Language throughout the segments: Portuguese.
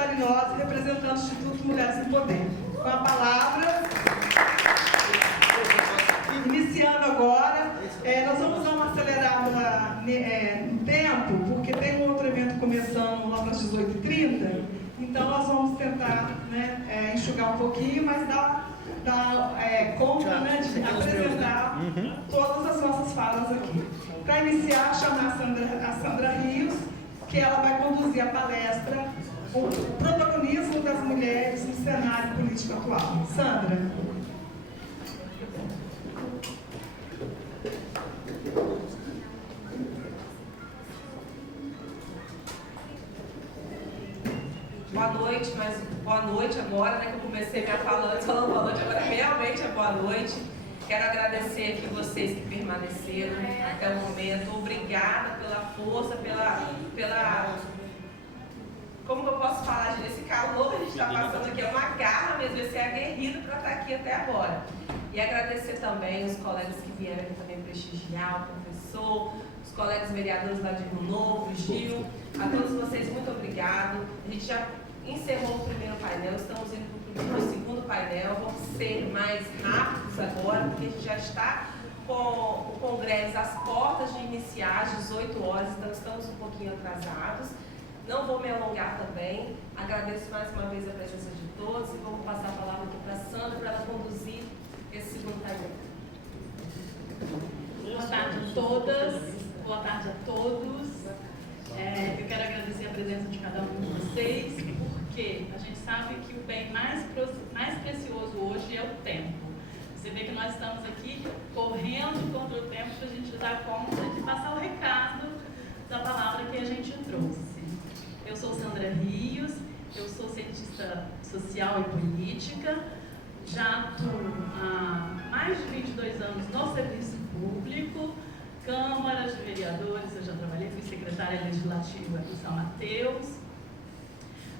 Marinose, representando o Instituto Mulheres em Poder. Com a palavra, iniciando agora, nós vamos dar uma acelerada no tempo, porque tem um outro evento começando lá para as 18h30, então nós vamos tentar enxugar um pouquinho, mas dar conta de apresentar todas as nossas falas aqui. Para iniciar, chamar a Sandra Rios, que ela vai conduzir a palestra O Protagonismo das Mulheres no Cenário Político Atual. Sandra. Boa noite, mas boa noite agora, né, que eu comecei minha fala antes, falando boa noite, agora realmente é boa noite. Quero agradecer aqui vocês que permaneceram até o momento. Obrigada pela força, pela como que eu posso falar, gente? Esse calor que a gente está passando aqui é uma garra mesmo, esse é aguerrido para estar aqui até agora. E agradecer também os colegas que vieram aqui também prestigiar, o professor, os colegas vereadores lá de Rio Novo, Gil, a todos vocês, muito obrigado. A gente já encerrou o primeiro painel, estamos indo para o segundo painel, vamos ser mais rápidos agora, porque a gente já está com o congresso às portas de iniciar às 18 horas, então estamos um pouquinho atrasados. Não vou me alongar também, agradeço mais uma vez a presença de todos e vamos passar a palavra aqui para a Sandra para ela conduzir esse segundo painel. Boa tarde a todas, boa tarde a todos. Eu quero agradecer a presença de cada um de vocês, porque a gente sabe que o bem mais precioso hoje é o tempo. Você vê que nós estamos aqui correndo contra o tempo para a gente dar conta de passar o recado da palavra que a gente trouxe. Eu sou Sandra Rios, eu sou cientista social e política, já atuo há mais de 22 anos no serviço público, câmaras de vereadores, eu já trabalhei, fui secretária legislativa em São Mateus,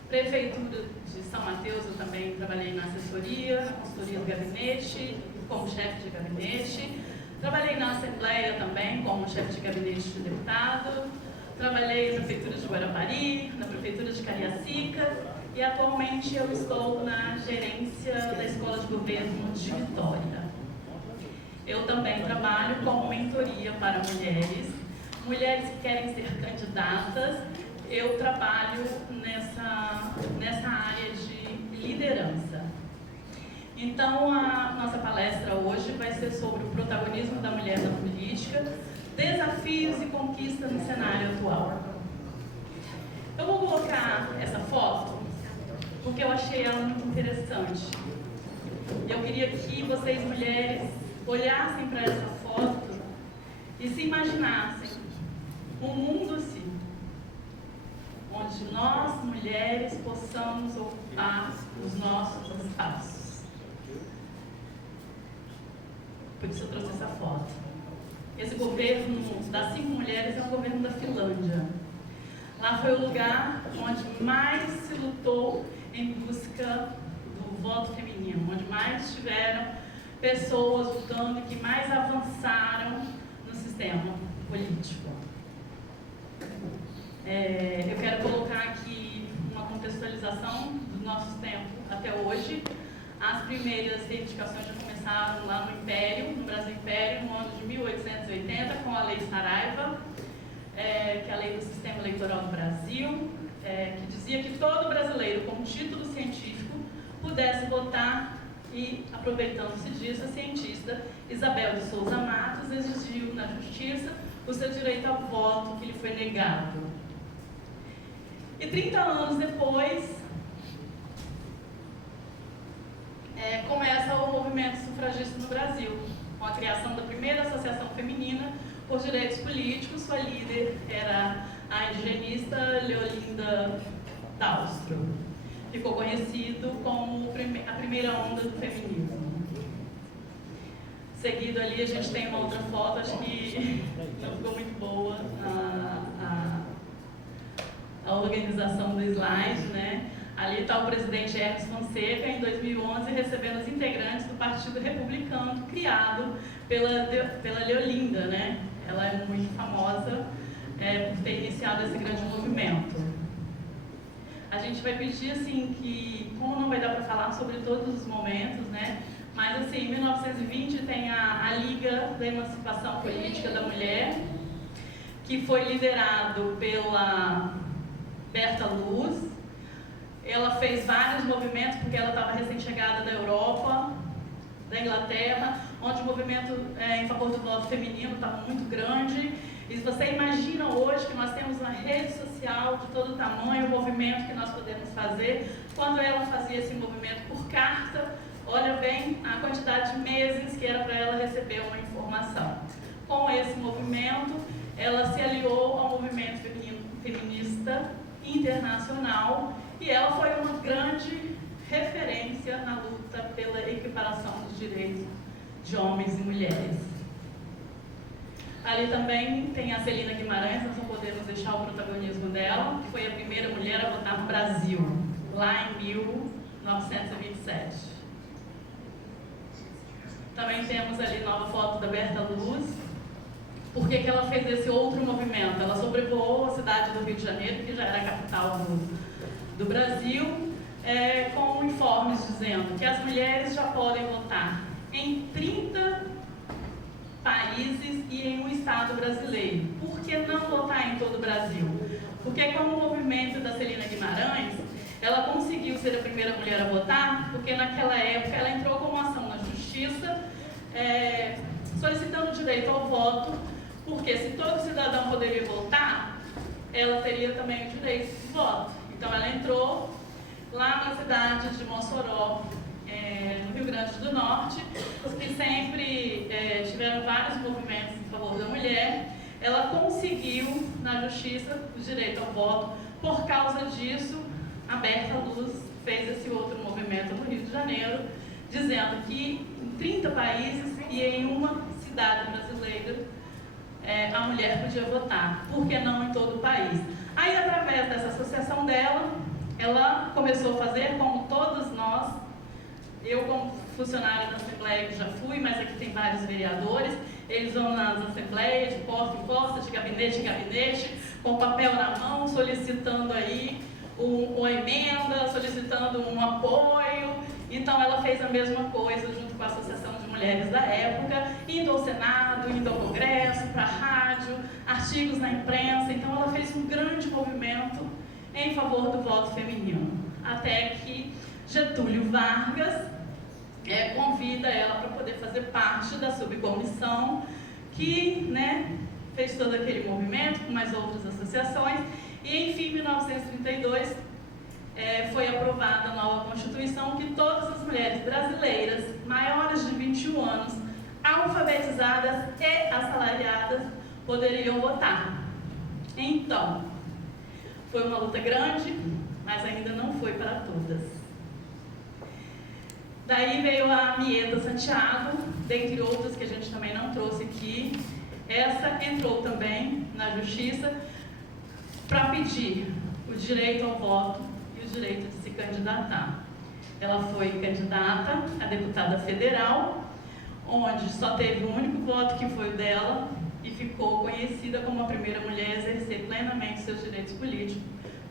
Prefeitura de São Mateus, eu também trabalhei na assessoria, na consultoria do gabinete, como chefe de gabinete, trabalhei na Assembleia também, como chefe de gabinete de deputado, trabalhei na Prefeitura de Guarapari, na Prefeitura de Cariacica e atualmente eu estou na gerência da Escola de Governo de Vitória. Eu também trabalho como mentoria para mulheres que querem ser candidatas. Eu trabalho nessa área de liderança. Então, a nossa palestra hoje vai ser sobre o protagonismo da mulher na política, desafios e conquistas no cenário atual. Eu vou colocar essa foto porque eu achei ela muito interessante. Eu queria que vocês, mulheres, olhassem para essa foto e se imaginassem um mundo assim, onde nós, mulheres, possamos ocupar os nossos espaços. Por isso eu trouxe essa foto. Esse governo das 5 mulheres é um governo da Finlândia. Lá foi o lugar onde mais se lutou em busca do voto feminino, onde mais tiveram pessoas lutando e que mais avançaram no sistema político. Eu quero colocar aqui uma contextualização dos nossos tempos até hoje. As primeiras reivindicações já começaram lá no Império, no Brasil Império, no ano de 1880, com a Lei Saraiva, que é a lei do sistema eleitoral do Brasil, que dizia que todo brasileiro com título científico pudesse votar e, aproveitando-se disso, a cientista Isabel de Souza Matos exigiu na justiça o seu direito ao voto que lhe foi negado. E 30 anos depois, começa o movimento sufragista no Brasil, com a criação da primeira associação feminina por direitos políticos. Sua líder era a indigenista Leolinda Dalstro. Ficou conhecido como a primeira onda do feminismo. Seguido ali, a gente tem uma outra foto, acho que não ficou muito boa a organização do slide, né? Ali está o presidente Hermes Fonseca, em 2011, recebendo os integrantes do Partido Republicano, criado pela Leolinda, né? Ela é muito famosa por ter iniciado esse grande movimento. A gente vai pedir, assim, que, como não vai dar para falar sobre todos os momentos, né? Mas, assim, em 1920 tem a Liga da Emancipação Política da Mulher, que foi liderado pela Berta Luz. Ela fez vários movimentos, porque ela estava recém-chegada da Europa, da Inglaterra, onde o movimento em favor do voto feminino estava muito grande. E você imagina hoje que nós temos uma rede social de todo tamanho, o movimento que nós podemos fazer. Quando ela fazia esse movimento por carta, olha bem a quantidade de meses que era para ela receber uma informação. Com esse movimento, ela se aliou ao movimento feminista internacional e ela foi uma grande referência na luta pela equiparação dos direitos de homens e mulheres. Ali também tem a Celina Guimarães, nós não podemos deixar o protagonismo dela, que foi a primeira mulher a votar no Brasil, lá em 1927. Também temos ali nova foto da Berta Luz. Por que ela fez esse outro movimento? Ela sobrevoou a cidade do Rio de Janeiro, que já era a capital do Brasil, com informes dizendo que as mulheres já podem votar em 30 países e em um estado brasileiro. Por que não votar em todo o Brasil? Porque como o movimento da Celina Guimarães, ela conseguiu ser a primeira mulher a votar, porque naquela época ela entrou com uma ação na justiça, solicitando o direito ao voto, porque se todo cidadão poderia votar, ela teria também o direito de voto. Então ela entrou lá na cidade de Mossoró, no Rio Grande do Norte, que sempre tiveram vários movimentos em favor da mulher. Ela conseguiu na justiça o direito ao voto. Por causa disso, a Berta Luz fez esse outro movimento no Rio de Janeiro, dizendo que em 30 países e em uma cidade brasileira a mulher podia votar, por que não em todo o país? Aí, através dessa associação dela, ela começou a fazer, como todos nós, eu como funcionária da Assembleia que já fui, mas aqui tem vários vereadores, eles vão nas assembleias, de porta em porta, de gabinete em gabinete, com papel na mão, solicitando aí uma emenda, solicitando um apoio. Então ela fez a mesma coisa junto com a Associação de Mulheres da época, indo ao Senado, indo ao Congresso, para a rádio, artigos na imprensa. Então ela fez um grande movimento em favor do voto feminino, até que Getúlio Vargas convida ela para poder fazer parte da subcomissão que fez todo aquele movimento com mais outras associações e, enfim, em 1932 foi aprovada a nova Constituição que todas as mulheres brasileiras maiores de 21 anos, alfabetizadas e assalariadas, poderiam votar. Então, foi uma luta grande, mas ainda não foi para todas. Daí veio a Mieta Santiago, dentre outras que a gente também não trouxe aqui. Essa entrou também na justiça para pedir o direito ao voto e o direito de se candidatar. Ela foi candidata a deputada federal, onde só teve um único voto, que foi o dela, e ficou conhecida como a primeira mulher a exercer plenamente seus direitos políticos,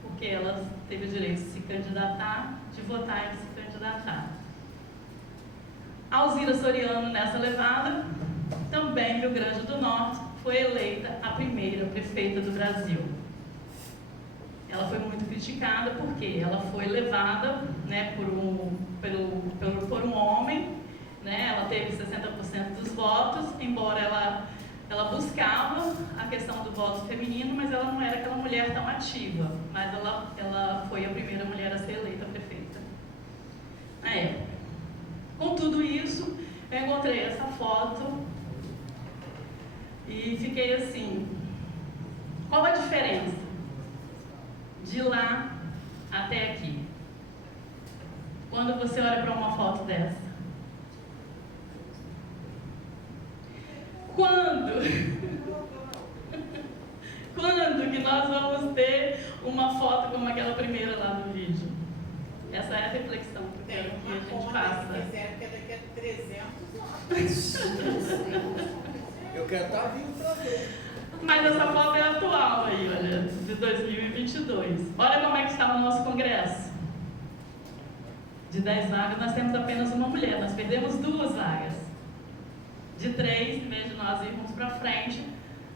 porque ela teve o direito de se candidatar, de votar e de se candidatar. Alzira Soriano, nessa levada, também no Rio Grande do Norte, foi eleita a primeira prefeita do Brasil. Ela foi muito criticada porque ela foi levada por um homem, ela teve 60% dos votos, embora ela buscava a questão do voto feminino, mas ela não era aquela mulher tão ativa, mas ela foi a primeira mulher a ser eleita prefeita na época. Com tudo isso, eu encontrei essa foto e fiquei assim, qual a diferença de lá até aqui? Quando você olha para uma foto dessa? Quando que nós vamos ter uma foto como aquela primeira lá no vídeo? Essa é a reflexão que eu quero que a gente faça. Que daqui a 300 anos. Eu quero estar vivo para ver. Mas essa foto é atual aí, olha, de 2022. Olha como é que está o nosso congresso. De 10 vagas, nós temos apenas uma mulher. Nós perdemos 2 vagas. De 3, em vez de nós irmos para frente,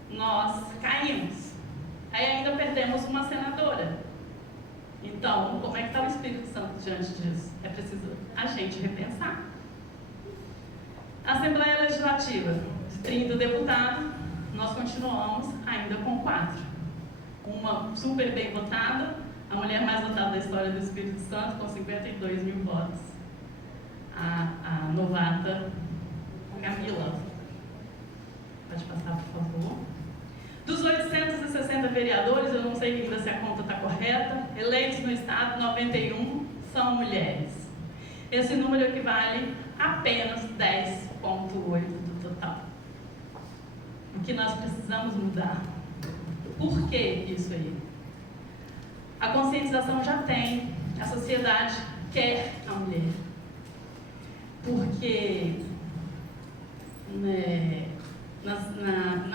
nós caímos. Aí ainda perdemos uma senadora. Então, como é que está o Espírito Santo diante disso? É preciso a gente repensar. Assembleia Legislativa, de 30 deputados, nós continuamos ainda com 4. Uma super bem votada, a mulher mais votada da história do Espírito Santo, com 52 mil votos. A novata Camila. Pode passar, por favor. Dos 860 vereadores, eu não sei ainda se a conta está correta, eleitos no Estado, 91 são mulheres. Esse número equivale a apenas 10,8% do total. O que nós precisamos mudar? Por que isso aí? A conscientização já tem, a sociedade quer a mulher. Porque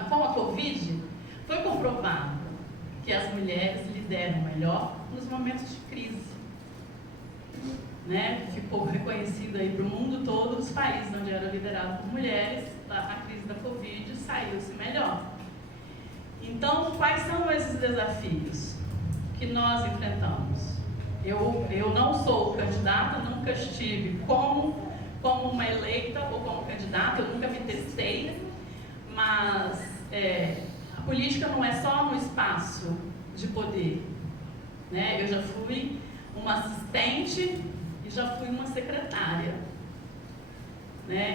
com a Covid, foi comprovado que as mulheres lideram melhor nos momentos de crise. Ficou reconhecido aí para o mundo todo, os países onde era liderado por mulheres, a crise da Covid saiu-se melhor. Então, quais são esses desafios que nós enfrentamos? Eu não sou candidata, nunca estive como uma eleita ou como candidata, eu nunca me testei, mas a política não é só no espaço de poder. Eu já fui uma assistente e já fui uma secretária.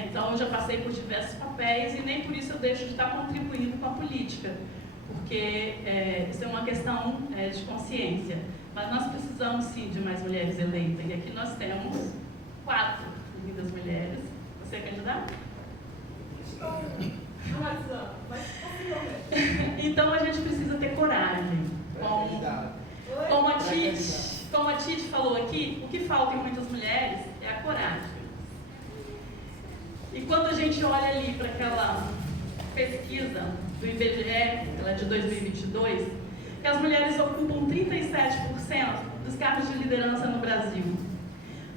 Então, eu já passei por diversos papéis e nem por isso eu deixo de estar contribuindo com a política, porque isso é uma questão de consciência. Mas nós precisamos, sim, de mais mulheres eleitas. E aqui nós temos 4 lindas mulheres. Você é candidata? Então, a gente precisa ter coragem. Como a Tite falou aqui, o que falta em muitas mulheres é a coragem. E quando a gente olha ali para aquela pesquisa do IBGE, ela é de 2022, que as mulheres ocupam 37% dos cargos de liderança no Brasil.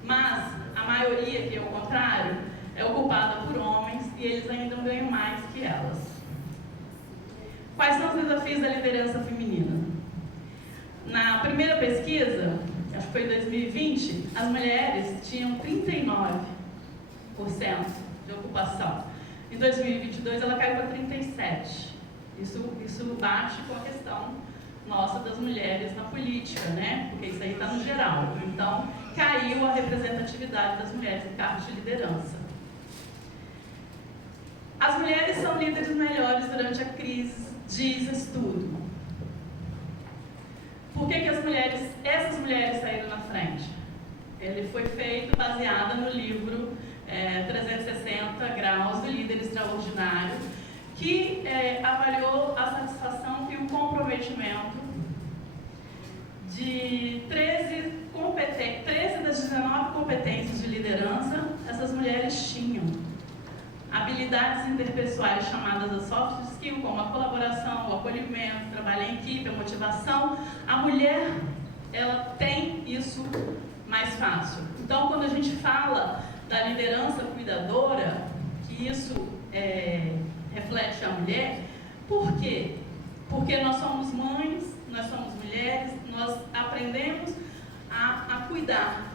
Mas a maioria, que é o contrário, é ocupada por homens e eles ainda ganham mais que elas. Quais são os desafios da liderança feminina? Na primeira pesquisa, acho que foi em 2020, as mulheres tinham 39% de ocupação. Em 2022, ela caiu para 37%. Isso bate com a questão nossa das mulheres na política, Porque isso aí está no geral. Então, caiu a representatividade das mulheres em cargos de liderança. As mulheres são líderes melhores durante a crise, diz estudo. Por que essas mulheres saíram na frente? Ele foi feito baseado no livro 360 Graus do Líder Extraordinário, que avaliou a satisfação e o comprometimento de 13 das 19 competências de liderança, essas mulheres tinham. Habilidades interpessoais chamadas de soft skill, como a colaboração, o acolhimento, o trabalho em equipe, a motivação. A mulher, ela tem isso mais fácil. Então, quando a gente fala da liderança cuidadora, que isso reflete a mulher, por quê? Porque nós somos mães, nós somos mulheres, nós aprendemos a cuidar.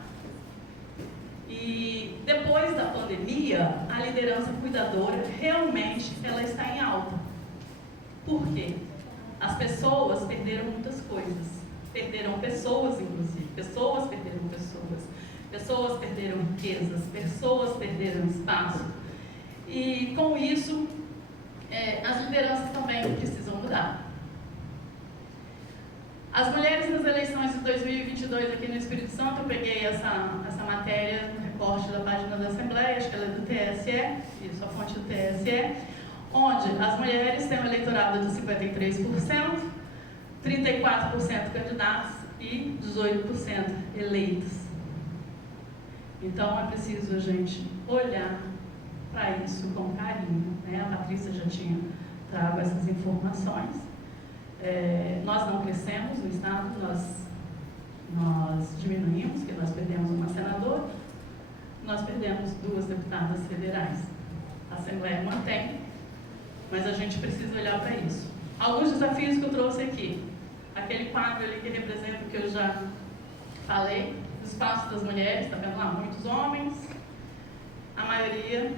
E depois da pandemia, a liderança cuidadora realmente ela está em alta. Por quê? As pessoas perderam muitas coisas. Perderam pessoas, inclusive. Pessoas perderam pessoas. Pessoas perderam riquezas. Pessoas perderam espaço. E com isso, as lideranças também precisam mudar. As mulheres nas eleições de 2022 aqui no Espírito Santo, eu peguei essa matéria no recorte da página da Assembleia, acho que ela é do TSE, isso, a fonte do TSE, onde as mulheres têm um eleitorado de 53%, 34% candidatos e 18% eleitos. Então é preciso a gente olhar para isso com carinho. A Patrícia já tinha trago essas informações. Nós não crescemos no Estado, nós diminuímos, porque nós perdemos uma senadora, nós perdemos 2 deputadas federais. A Assembleia mantém, mas a gente precisa olhar para isso. Alguns desafios que eu trouxe aqui. Aquele quadro ali que representa o que eu já falei, o espaço das mulheres, está vendo lá? Muitos homens, a maioria,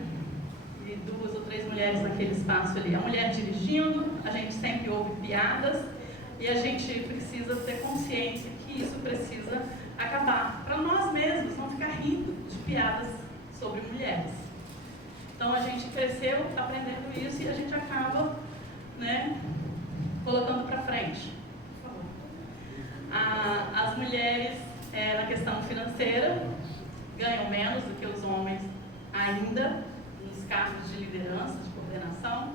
e 2 ou 3 mulheres naquele espaço ali. A mulher dirigindo, a gente sempre ouve piadas, e a gente precisa ter consciência que isso precisa acabar, para nós mesmos não ficar rindo de piadas sobre mulheres. Então a gente cresceu aprendendo isso e a gente acaba, né, colocando para frente. Por favor. As mulheres, na questão financeira, ganham menos do que os homens ainda, nos cargos de liderança, de coordenação.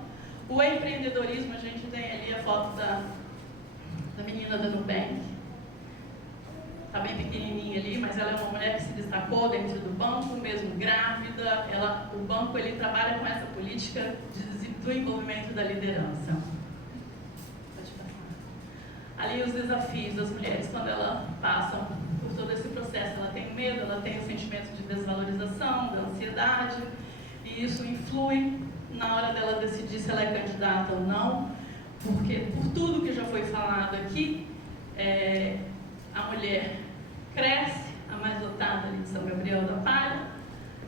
O empreendedorismo, a gente tem ali a foto da menina da Nubank. Está bem pequenininha ali, mas ela é uma mulher que se destacou dentro do banco, mesmo grávida. O banco ele trabalha com essa política do envolvimento da liderança. Pode passar. Ali os desafios das mulheres quando elas passam por todo esse processo. Ela tem medo, ela tem o sentimento de desvalorização, da ansiedade, e isso influi na hora dela decidir se ela é candidata ou não, porque por tudo que já foi falado aqui, a mulher cresce, a mais dotada ali de São Gabriel da Palha,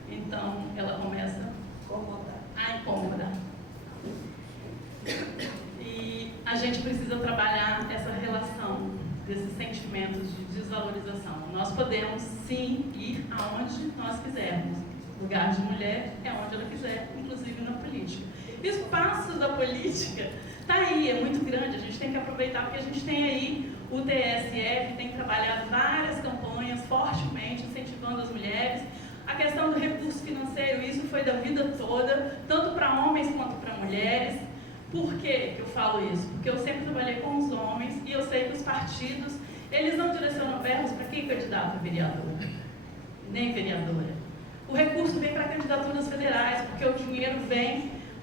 então ela começa a incomodar. E a gente precisa trabalhar essa relação desses sentimentos de desvalorização. Nós podemos sim ir aonde nós quisermos. O lugar de mulher é onde ela quiser, inclusive na política. O espaço da política está aí, é muito grande, a gente tem que aproveitar, porque a gente tem aí o TSE, que tem trabalhado várias campanhas fortemente, incentivando as mulheres. A questão do recurso financeiro, isso foi da vida toda, tanto para homens quanto para mulheres. Por que eu falo isso? Porque eu sempre trabalhei com os homens e eu sei que os partidos, eles não direcionam verbos para quem é candidato a vereador, nem vereadora. O recurso vem para candidaturas federais, porque o dinheiro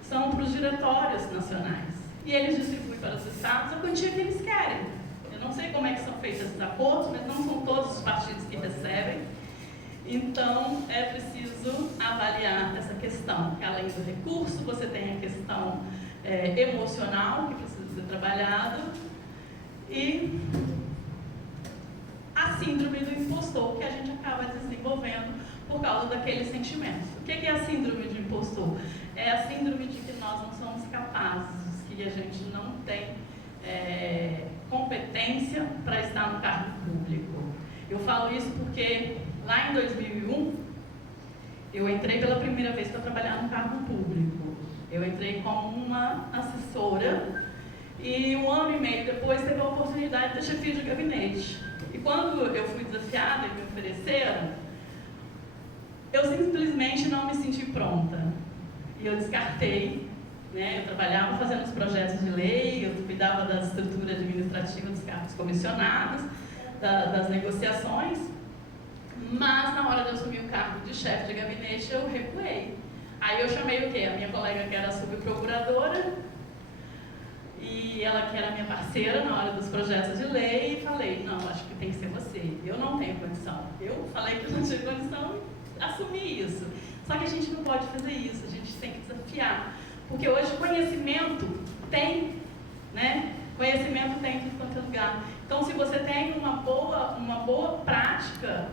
são para os diretórios nacionais. E eles distribuem para os estados a quantia que eles querem. Eu não sei como é que são feitos esses acordos, mas não são todos os partidos que recebem. Então, é preciso avaliar essa questão. Além do recurso, você tem a questão emocional, que precisa ser trabalhado, e a síndrome do impostor, que a gente acaba desenvolvendo por causa daqueles sentimentos. O que é a síndrome do impostor? É a síndrome de que nós não somos capazes, que a gente não tem competência para estar no cargo público. Eu falo isso porque lá em 2001, eu entrei pela primeira vez para trabalhar no cargo público. Eu entrei como uma assessora e 1 ano e meio depois teve a oportunidade de chefia de gabinete. E quando eu fui desafiada e me ofereceram, eu simplesmente não me senti pronta. E eu descartei, né? Eu trabalhava fazendo os projetos de lei, eu cuidava da estrutura administrativa dos cargos comissionados, das negociações, mas na hora de eu assumir o cargo de chefe de gabinete, eu recuei. Aí eu chamei o quê? A minha colega que era subprocuradora, e ela que era minha parceira na hora dos projetos de lei, e falei, não, acho que tem que ser você, eu não tenho condição. Eu falei que eu não tinha condição de assumir isso. Só que a gente não pode fazer isso, a gente tem que desafiar. Porque hoje conhecimento tem, né? Conhecimento tem em tudo quanto é lugar. Então, se você tem uma boa prática,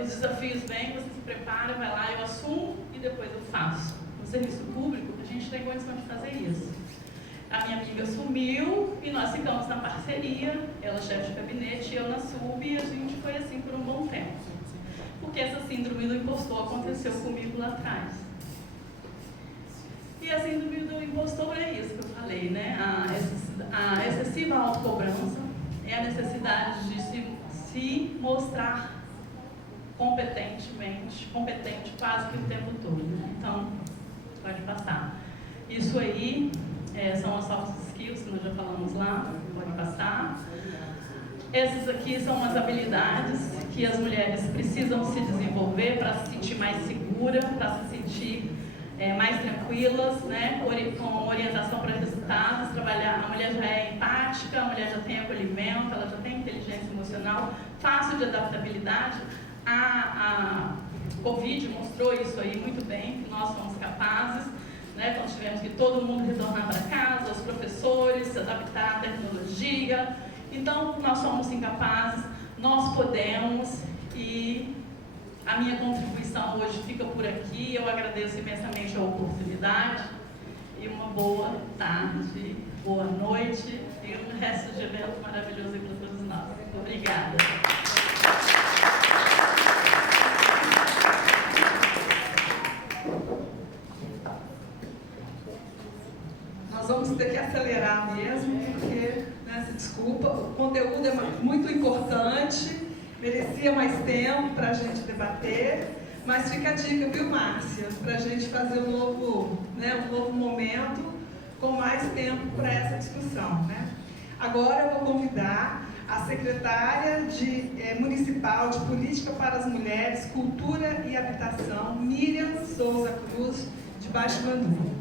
os desafios vêm, você se prepara, vai lá, eu assumo e depois eu faço. No serviço público, a gente tem condição de fazer isso. A minha amiga assumiu e nós ficamos na parceria, ela chefe de gabinete, eu na sub, e a gente foi assim por um bom tempo. Porque essa síndrome do impostor aconteceu comigo lá atrás. E a síndrome do impostor é isso que eu falei, né? A excessiva autocobrança é a necessidade de se mostrar competente quase que o tempo todo. Né? Então, pode passar. Isso aí são as soft skills que nós já falamos lá, pode passar. Essas aqui são as habilidades que as mulheres precisam se desenvolver para se sentir mais segura, para se sentir mais tranquilas, né, com orientação para resultados, trabalhar, a mulher já é empática, a mulher já tem acolhimento, ela já tem inteligência emocional, fácil de adaptabilidade. A Covid mostrou isso aí muito bem, que nós somos capazes, né, quando tivemos que todo mundo retornar para casa, os professores, se adaptar à tecnologia. Então, nós somos incapazes, nós podemos, e a minha contribuição hoje fica por aqui. Eu agradeço imensamente a oportunidade e uma boa tarde, boa noite e um resto de evento maravilhoso para todos nós. Obrigada. Nós vamos ter que acelerar mesmo, porque, né, se desculpa, o conteúdo é muito importante, merecia mais tempo para a gente debater, mas fica a dica, viu, Márcia, para a gente fazer um novo momento com mais tempo para essa discussão, né? Agora eu vou convidar a secretária municipal de Política para as Mulheres, Cultura e Habitação, Miriam Souza Cruz, de Baixo Mandu.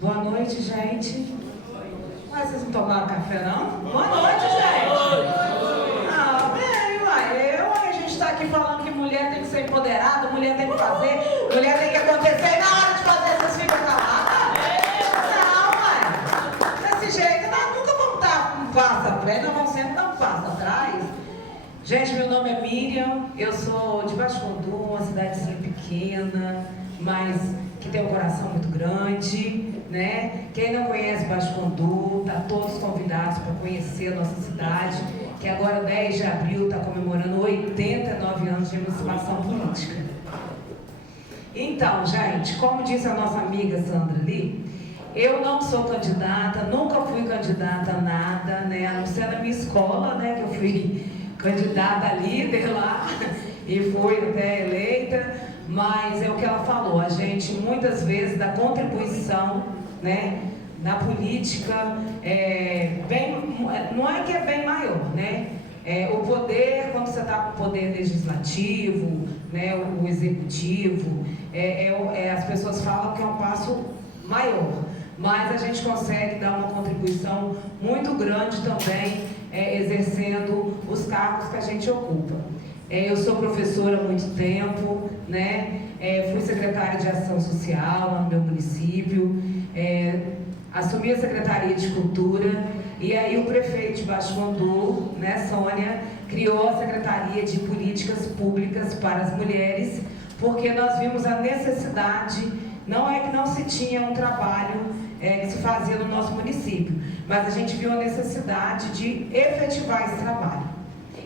Boa noite, gente. Mas vocês não tomaram café, não? Boa noite, gente. Ah, bem, uai. A gente está aqui falando que mulher tem que ser empoderada, mulher tem que fazer, mulher tem que acontecer. E na hora de fazer, vocês ficam caladas? Não, uai. Desse jeito, nós nunca vamos estar um passo à frente, nós vamos sempre dar um passo atrás. Gente, meu nome é Miriam, eu sou de Baixo Mandu, uma cidadezinha pequena, mas que tem um coração muito grande, né? Quem não conhece Baixo Mandu, tá todos convidados para conhecer a nossa cidade, que agora, 10 de abril, está comemorando 89 anos de emancipação política. Então, gente, como disse a nossa amiga Sandra ali, eu não sou candidata, nunca fui candidata a nada, né? A não ser na minha escola, né? Que eu fui candidata a líder lá e fui até eleita. Mas é o que ela falou, a gente muitas vezes dá contribuição, né, na política, não é que é bem maior, né? O poder, quando você está com o poder legislativo, né, o executivo, as pessoas falam que é um passo maior, mas a gente consegue dar uma contribuição muito grande também, exercendo os cargos que a gente ocupa. Eu sou professora há muito tempo, né? Fui secretária de Ação Social lá no meu município, assumi a Secretaria de Cultura e aí o prefeito de Baixo Mandu, né, Sônia, criou a Secretaria de Políticas Públicas para as Mulheres, porque nós vimos a necessidade, não é que não se tinha um trabalho que se fazia no nosso município, mas a gente viu a necessidade de efetivar esse trabalho.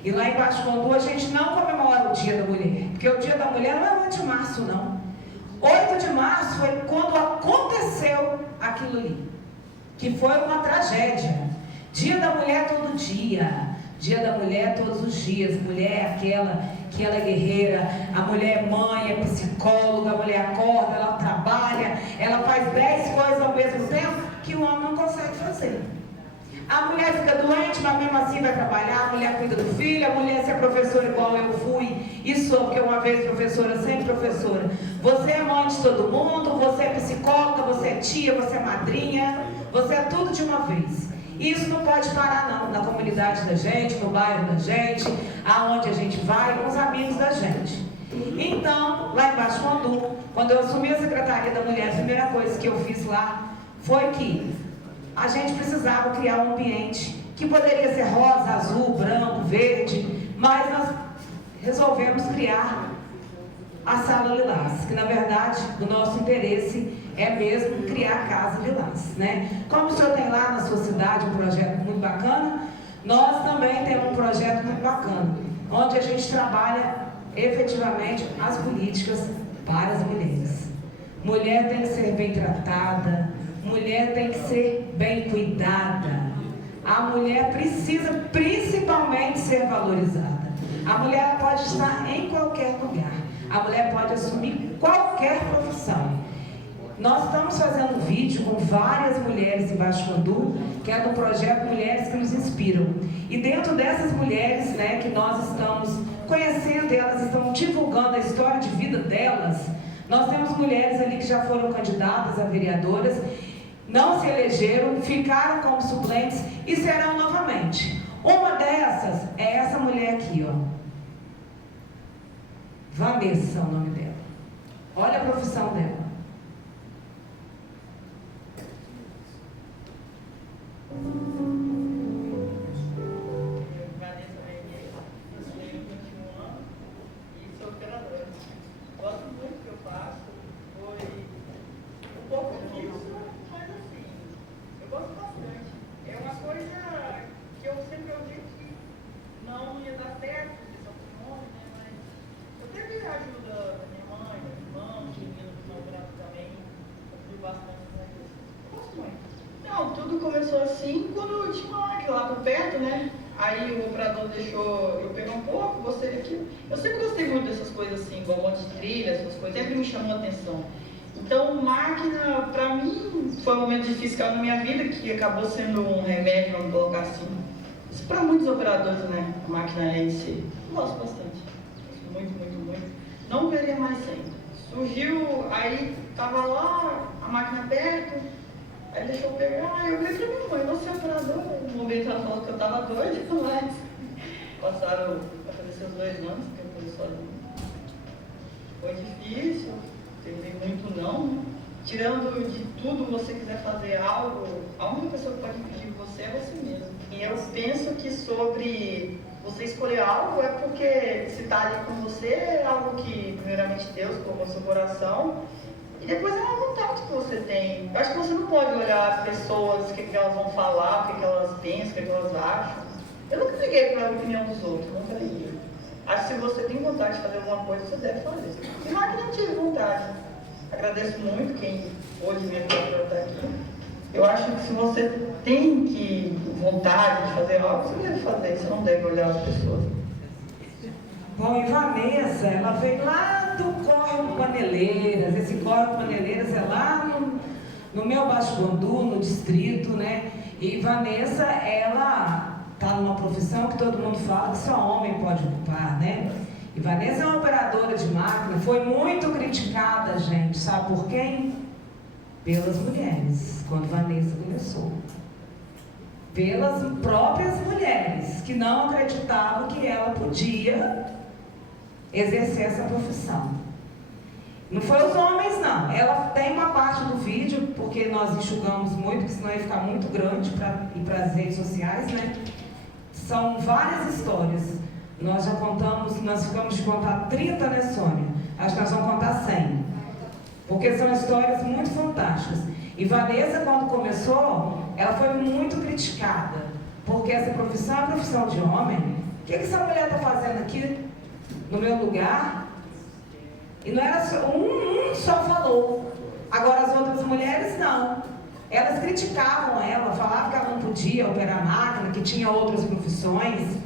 E lá em Baixo Mandu a gente não comemora o Dia da Mulher, porque o Dia da Mulher não é 8 de março, não. 8 de março foi quando aconteceu aquilo ali, que foi uma tragédia. Dia da Mulher todo dia, Dia da Mulher todos os dias. Mulher é aquela que ela é guerreira, a mulher é mãe, é psicóloga, a mulher acorda, ela trabalha, ela faz 10 coisas ao mesmo tempo que o homem não consegue fazer. A mulher fica doente, mas mesmo assim vai trabalhar, a mulher cuida do filho, a mulher se é professora igual eu fui, e sou, porque uma vez professora, sempre professora. Você é mãe de todo mundo, você é psicóloga, você é tia, você é madrinha, você é tudo de uma vez. E isso não pode parar não, na comunidade da gente, no bairro da gente, aonde a gente vai, com os amigos da gente. Então, lá em Baixo Mandu, quando eu assumi a Secretaria da Mulher, a primeira coisa que eu fiz lá foi que a gente precisava criar um ambiente que poderia ser rosa, azul, branco, verde, mas nós resolvemos criar a Sala Lilás, que na verdade o nosso interesse é mesmo criar a Casa Lilás, né? Como o senhor tem lá na sua cidade um projeto muito bacana, nós também temos um projeto muito bacana, onde a gente trabalha efetivamente as políticas para as mulheres. Mulher tem que ser bem tratada, mulher tem que ser bem cuidada. A mulher precisa principalmente ser valorizada. A mulher pode estar em qualquer lugar. A mulher pode assumir qualquer profissão. Nós estamos fazendo um vídeo com várias mulheres em Baixo-Candu, que é do projeto Mulheres que Nos Inspiram. E dentro dessas mulheres, né, que nós estamos conhecendo, elas estão divulgando a história de vida delas, nós temos mulheres ali que já foram candidatas a vereadoras, não se elegeram, ficaram como suplentes e serão novamente. Uma dessas é essa mulher aqui, ó. Vanessa é o nome dela. Olha a profissão dela. Vanessa Vermelho, eu tenho 21 anos e sou operadora. Gosto muito do que eu faço, foi um pouco disso, mas assim, eu gosto bastante. É uma coisa que eu sempre ouvi que não ia dar certo, porque só tem homem, né? Mas eu teve a ajuda da minha mãe, da minha irmã, de meninos do meu grado também, eu fui bastante com isso. Eu gosto muito. Não, tudo começou assim quando tinha uma máquina lá por perto, né? Aí o operador deixou eu pegar um pouco, gostei daquilo. Eu sempre gostei muito dessas coisas assim, igual um monte de trilha, essas coisas, sempre me chamou a atenção. Então, máquina, pra mim, foi um momento difícil na minha vida, que acabou sendo um remédio, vamos colocar assim. Isso pra muitos operadores, né? A máquina em si. Eu gosto bastante. Gosto muito, muito, muito. Não veria mais sem. Surgiu, aí tava lá, a máquina perto. Aí deixou eu pegar, eu falei pra minha mãe, você é operadora? No momento ela falou que eu tava doida, mas passaram a fazer seus 2 anos, que eu fui sozinha. Foi difícil, teve muito não, né? Tirando de tudo, você quiser fazer algo, a única pessoa que pode impedir você é você mesmo. E eu penso que sobre você escolher algo é porque se tá ali com você é algo que primeiramente Deus colocou no seu coração. E depois é uma vontade que você tem. Eu acho que você não pode olhar as pessoas, o que elas vão falar, o que elas pensam, o que elas acham. Eu nunca liguei para a opinião dos outros, nunca liguei. Acho que se você tem vontade de fazer alguma coisa, você deve fazer. E lá que não tive vontade. Agradeço muito quem hoje me ajudou para estar aqui. Eu acho que se você tem vontade de fazer algo, você deve fazer, você não deve olhar as pessoas. Bom, e Vanessa, ela veio lá do Córrego Paneleiras. Esse Córrego Paneleiras é lá no meu Baixo-Candu, no distrito, né? E Vanessa, ela está numa profissão que todo mundo fala que só homem pode ocupar, né? E Vanessa é uma operadora de máquina, foi muito criticada, gente, sabe por quem? Pelas mulheres, quando Vanessa começou. Pelas próprias mulheres, que não acreditavam que ela podia exercer essa profissão. Não foi os homens, não. Ela tem uma parte do vídeo, porque nós enxugamos muito, porque senão ia ficar muito grande para ir para as redes sociais, né? São várias histórias. Nós já contamos, nós ficamos de contar 30, né, Sônia? Acho que nós vamos contar 100. Porque são histórias muito fantásticas. E Vanessa, quando começou, ela foi muito criticada. Porque essa profissão é uma profissão de homem. O que essa mulher está fazendo aqui no meu lugar? E não era só, um só falou. Agora as outras mulheres não. Elas criticavam ela, falavam que ela não podia operar máquina, que tinha outras profissões.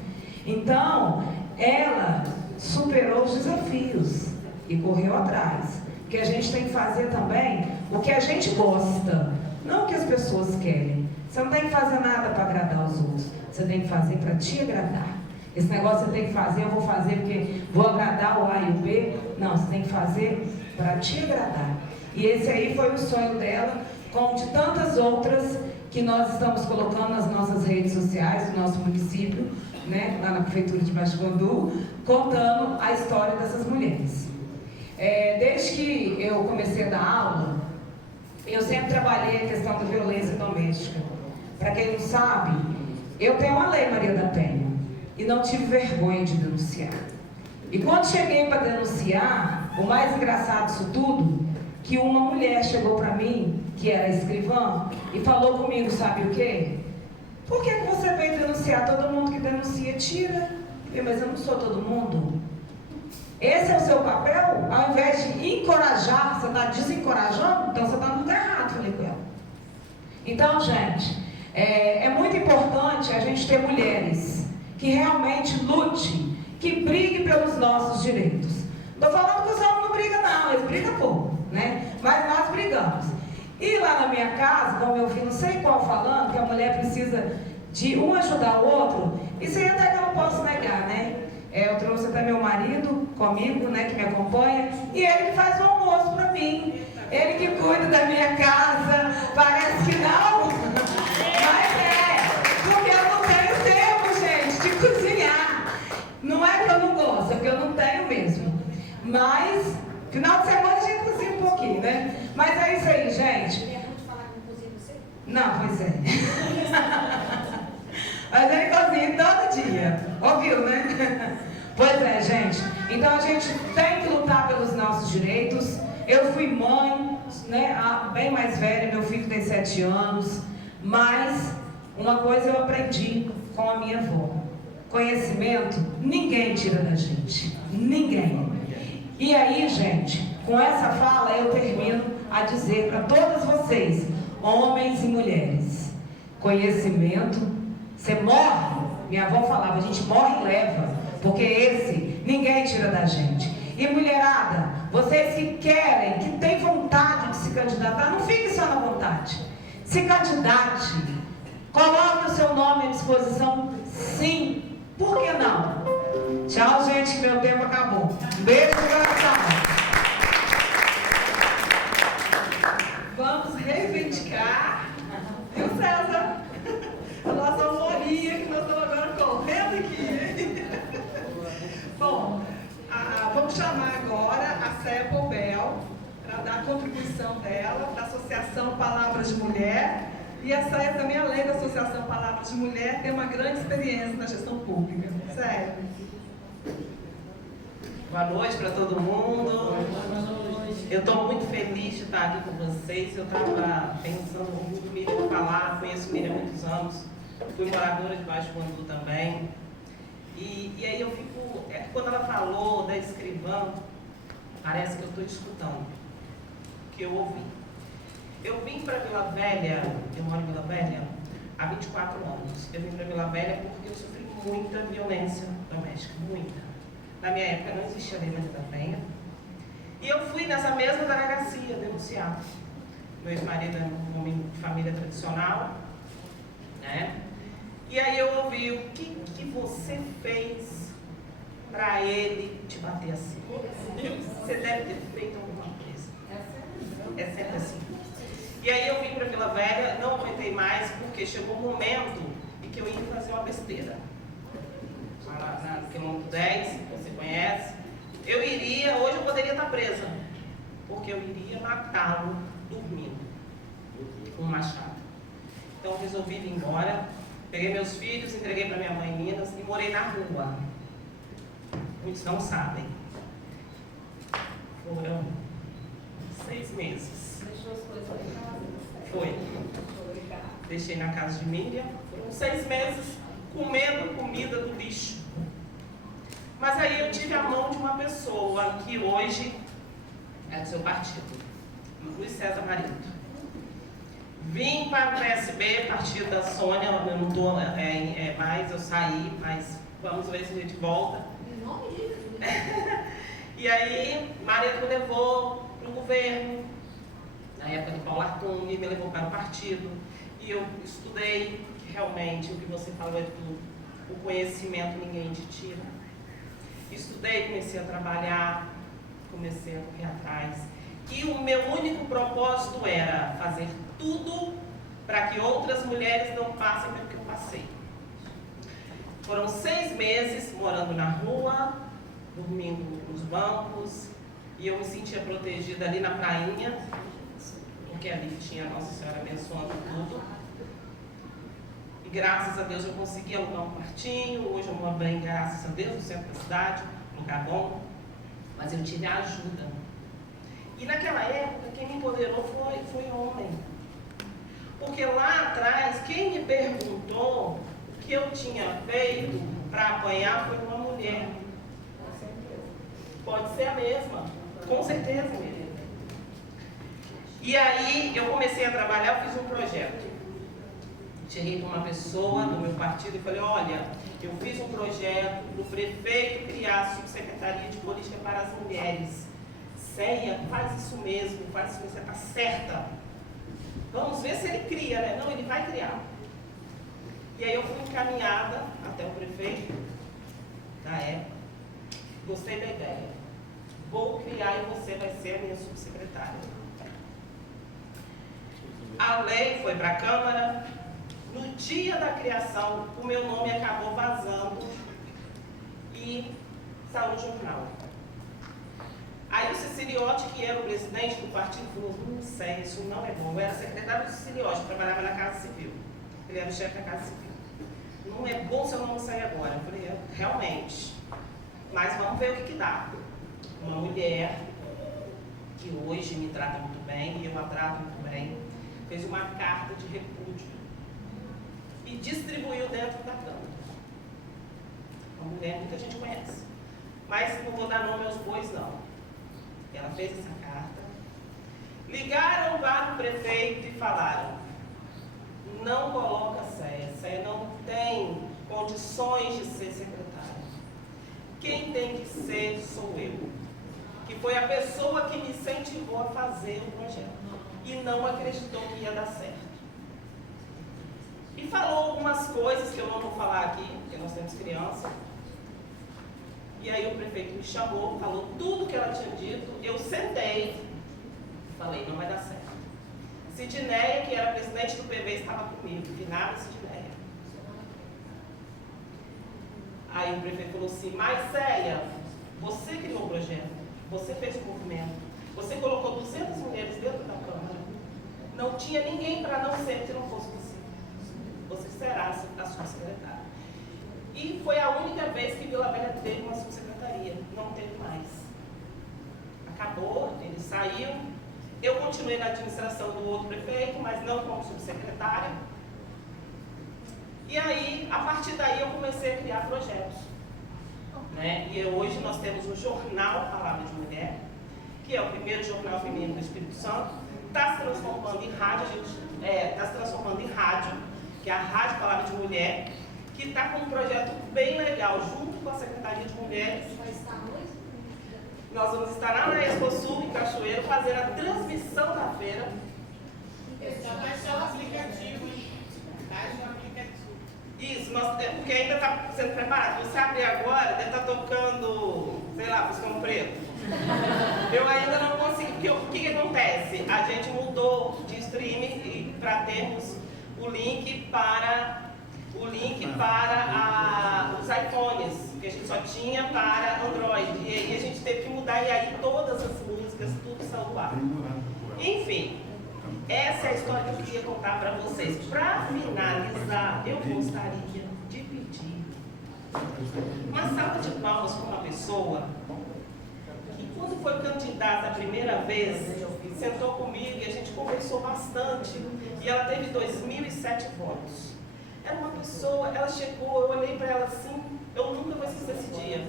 Então, ela superou os desafios e correu atrás. Porque a gente tem que fazer também o que a gente gosta, não o que as pessoas querem. Você não tem que fazer nada para agradar os outros. Você tem que fazer para te agradar. Esse negócio você tem que fazer, eu vou fazer porque vou agradar o A e o B. Não, você tem que fazer para te agradar. E esse aí foi o sonho dela, como de tantas outras que nós estamos colocando nas nossas redes sociais, do nosso município, né, lá na Prefeitura de Baixo-Candu, contando a história dessas mulheres. Desde que eu comecei a dar aula, eu sempre trabalhei a questão da violência doméstica. Para quem não sabe, eu tenho uma lei Maria da Penha e não tive vergonha de denunciar. E quando cheguei para denunciar, o mais engraçado disso tudo, que uma mulher chegou para mim, que era escrivã, e falou comigo, sabe o quê? Por que você veio denunciar? Todo mundo que denuncia tira. Eu falei, mas eu não sou todo mundo. Esse é o seu papel? Ao invés de encorajar, você está desencorajando, então você está no lugar errado, falei com ela. Então, gente, é muito importante a gente ter mulheres que realmente lute, que briguem pelos nossos direitos. Não estou falando que os homens não brigam, não, eles brigam pouco, né? Mas nós brigamos. E lá na minha casa, como eu vi não sei qual falando, que a mulher precisa de um ajudar o outro, isso aí até que eu não posso negar, né? Eu trouxe até meu marido comigo, né, que me acompanha, e ele que faz o almoço para mim. Ele que cuida da minha casa. Parece que não, mas porque eu não tenho tempo, gente, de cozinhar. Não é que eu não gosto, é que eu não tenho mesmo. Mas, final de semana a gente cozinha um pouquinho, né? Mas é isso aí, gente. É ruim de falar que não cozinha você? Não, pois é. Mas ele cozinha todo dia. Ouviu, né? Pois é, gente. Então a gente tem que lutar pelos nossos direitos. Eu fui mãe, né, bem mais velha, meu filho tem 7 anos. Mas uma coisa eu aprendi com a minha avó. Conhecimento, ninguém tira da gente. Ninguém. E aí, gente, com essa fala eu termino a dizer para todas vocês, homens e mulheres, conhecimento, você morre, minha avó falava, a gente morre e leva, porque esse ninguém tira da gente. E mulherada, vocês que querem, que têm vontade de se candidatar, não fique só na vontade, se candidate, coloque o seu nome à disposição, sim, por que não? Tchau, gente, que meu tempo acabou. Um beijo no coração. Vamos reivindicar, viu, César? A nossa harmonia que nós estamos agora correndo aqui. Bom, vamos chamar agora a Céia Poubel para dar a contribuição dela para a Associação Palavras de Mulher. E a Céia também, além da Associação Palavras de Mulher, tem uma grande experiência na gestão pública. Céia. Boa noite para todo mundo. Eu estou muito feliz de estar aqui com vocês. Eu estava pensando, ouvindo Miriam falar, conheço Miriam há muitos anos, fui moradora de Baixo Guandu também. E aí eu fico, quando ela falou da escrivã, parece que eu estou escutando, que eu ouvi. Eu vim para Vila Velha, eu moro em Vila Velha há 24 anos. Eu vim para Vila Velha porque eu sofri muita violência doméstica, muita. Na minha época não existia lei Maria da Penha. E eu fui nessa mesma delegacia denunciar. Meu ex-marido é um homem de família tradicional, né? E aí eu ouvi o que você fez para ele te bater assim. Você deve ter feito alguma coisa. É sempre assim. E aí eu vim para Vila Velha, não aguentei mais, porque chegou um momento em que eu ia fazer uma besteira. Lá na quilômetro 10, você conhece. Eu iria, hoje eu poderia estar presa, porque eu iria matá-lo dormindo, com um machado. Então eu resolvi vir embora, peguei meus filhos, entreguei para minha mãe em Minas e morei na rua. Muitos não sabem. Foram 6 meses. Deixou as coisas lá em casa? Foi. Deixei na casa de Miriam. Foram 6 meses comendo comida do lixo. Mas aí eu tive a mão de uma pessoa que hoje é do seu partido, Luiz César Marido. Vim para o PSB, partido da Sônia, eu não estou mais, eu saí, mas vamos ver se a gente volta. Em nome de Jesus. E aí, Marido me levou para o governo, na época de Paulo Artung, me levou para o partido, e eu estudei, realmente, o que você falou é tudo, o conhecimento ninguém te tira. Estudei, comecei a trabalhar, comecei a correr atrás. E o meu único propósito era fazer tudo para que outras mulheres não passem pelo que eu passei. Foram 6 meses morando na rua, dormindo nos bancos, e eu me sentia protegida ali na prainha, porque ali tinha a Nossa Senhora abençoando tudo. E graças a Deus eu consegui alugar um quartinho. Hoje eu moro bem, graças a Deus, no centro da cidade, um lugar bom. Mas eu tive ajuda. E naquela época, quem me empoderou foi homem. Porque lá atrás, quem me perguntou o que eu tinha feito para apanhar foi uma mulher. Pode ser a mesma, com certeza, menina. E aí eu comecei a trabalhar, eu fiz um projeto. Cheguei para uma pessoa do meu partido e falei, olha, eu fiz um projeto para o prefeito criar a subsecretaria de política para as mulheres. Céia, faz isso mesmo, você está certa. Vamos ver se ele cria, né? Não, ele vai criar. E aí eu fui encaminhada até o prefeito da época. Gostei da ideia. Vou criar e você vai ser a minha subsecretária. A lei foi para a Câmara. No dia da criação, o meu nome acabou vazando e saiu no jornal. Aí o Ceciliotti, que era o presidente do partido, falou: não sei, isso não é bom. Eu era secretário do Ceciliotti, trabalhava na Casa Civil. Ele era o chefe da Casa Civil. Não é bom se eu não sair agora. Eu falei: realmente. Mas vamos ver o que dá. Uma mulher que hoje me trata muito bem, e eu a trato muito bem, fez uma carta de repúdio e distribuiu dentro da Câmara. Uma mulher que muita gente conhece. Mas não vou dar nome aos bois, não. Ela fez essa carta. Ligaram para o prefeito e falaram: não coloca Céia. Céia não tem condições de ser secretária. Quem tem que ser sou eu. Que foi a pessoa que me incentivou a fazer o projeto. E não acreditou que ia dar certo. E falou algumas coisas que eu não vou falar aqui, porque nós temos criança. E aí o prefeito me chamou, falou tudo que ela tinha dito. Eu sentei, falei: não vai dar certo. Sidneia, que era presidente do PV, estava comigo. Finada Sidneia. Aí o prefeito falou assim: mas Céia, você criou o projeto, você fez o movimento, você colocou 200 mulheres dentro da Câmara. Não tinha ninguém para não ser que não fosse você. Você será a subsecretária. E foi a única vez que Vila Velha teve uma subsecretaria. Não teve mais. Acabou, ele saiu. Eu continuei na administração do outro prefeito, mas não como subsecretária. E aí, a partir daí, eu comecei a criar projetos. Né? E hoje nós temos o Jornal Palavra de Mulher, que é o primeiro jornal feminino do Espírito Santo. Está se transformando em rádio, que é a Rádio Palavra de Mulher, que está com um projeto bem legal, junto com a Secretaria de Mulheres. Nós vamos estar lá na Expo Sul, em Cachoeiro, fazer a transmissão da feira. Já baixou o aplicativo, hein? Baixa o aplicativo. Isso, porque ainda está sendo preparado. Você abrir agora, deve estar tocando, sei lá, Buscando Preto. Eu ainda não consegui, porque o que acontece? A gente mudou de streaming para termos o link para os iPhones, que a gente só tinha para Android. E aí a gente teve que mudar, e aí todas as músicas, tudo saiu do ar. Enfim, essa é a história que eu queria contar para vocês. Para finalizar, eu gostaria de pedir uma salva de palmas para uma pessoa que, quando foi candidata a primeira vez, sentou comigo e a gente conversou bastante, e ela teve 2.007 votos. Era uma pessoa, ela chegou, eu olhei para ela assim, eu nunca vou esquecer esse dia.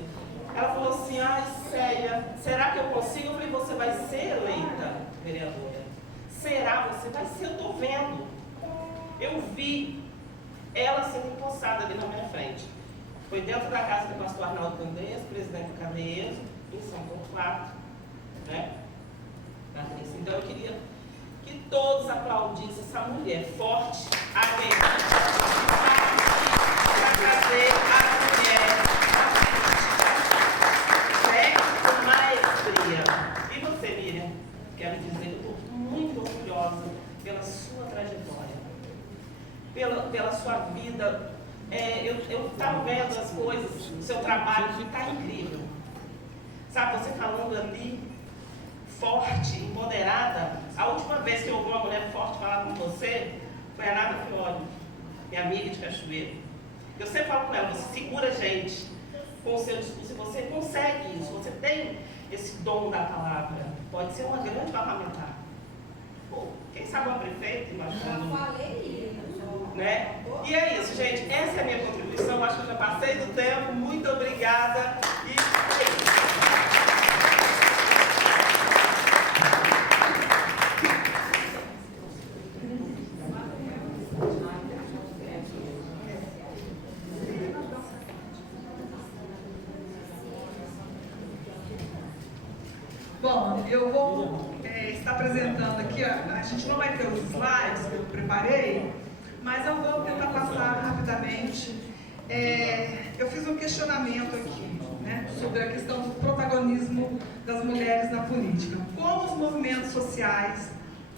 Ela falou assim: ai, Céia, será que eu consigo? Eu falei: você vai ser eleita vereadora. Será? Você vai ser, eu estou vendo. Eu vi ela sendo empossada ali na minha frente. Foi dentro da casa do pastor Arnaldo Candeias, presidente do Cadeieso, em São Torquato, né? Então eu queria que todos aplaudissem essa mulher forte, para trazer a mulher com maestria. E você, Miriam? Quero dizer que eu estou muito orgulhosa pela sua trajetória, pela sua vida. Eu estava vendo as coisas, o seu trabalho que está incrível. Sabe, você falando ali, forte, empoderada. A última vez que eu ouvi uma mulher forte falar com você foi a Nada Fiore, minha amiga de Cachoeiro. Eu sempre falo com ela: você segura a gente com o seu discurso, e você consegue isso, você tem esse dom da palavra, pode ser uma grande parlamentar. Pô, quem sabe uma prefeita, imaginando. Já falei, Né? E é isso, gente. Essa é a minha contribuição. Acho que eu já passei do tempo. Muito obrigada. Bom, eu está apresentando aqui, a gente não vai ter os slides que eu preparei, mas eu vou tentar passar rapidamente. Eu fiz um questionamento aqui, né, sobre a questão do protagonismo das mulheres na política. Como os movimentos sociais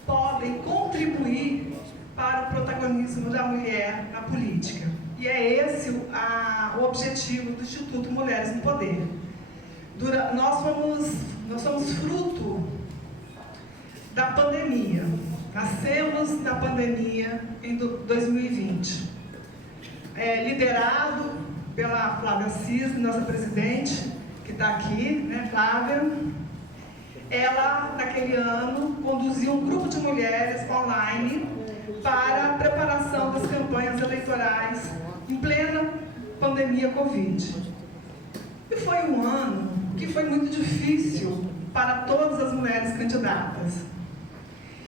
podem contribuir para o protagonismo da mulher na política. E é esse o objetivo do Instituto Mulheres no Poder. Nós somos fruto da pandemia. Nascemos na pandemia em 2020. Liderado pela Flávia Cisne, nossa presidente, que está aqui, né, Flávia. Ela, naquele ano, conduziu um grupo de mulheres online para a preparação das campanhas eleitorais em plena pandemia Covid. E foi um ano que foi muito difícil para todas as mulheres candidatas.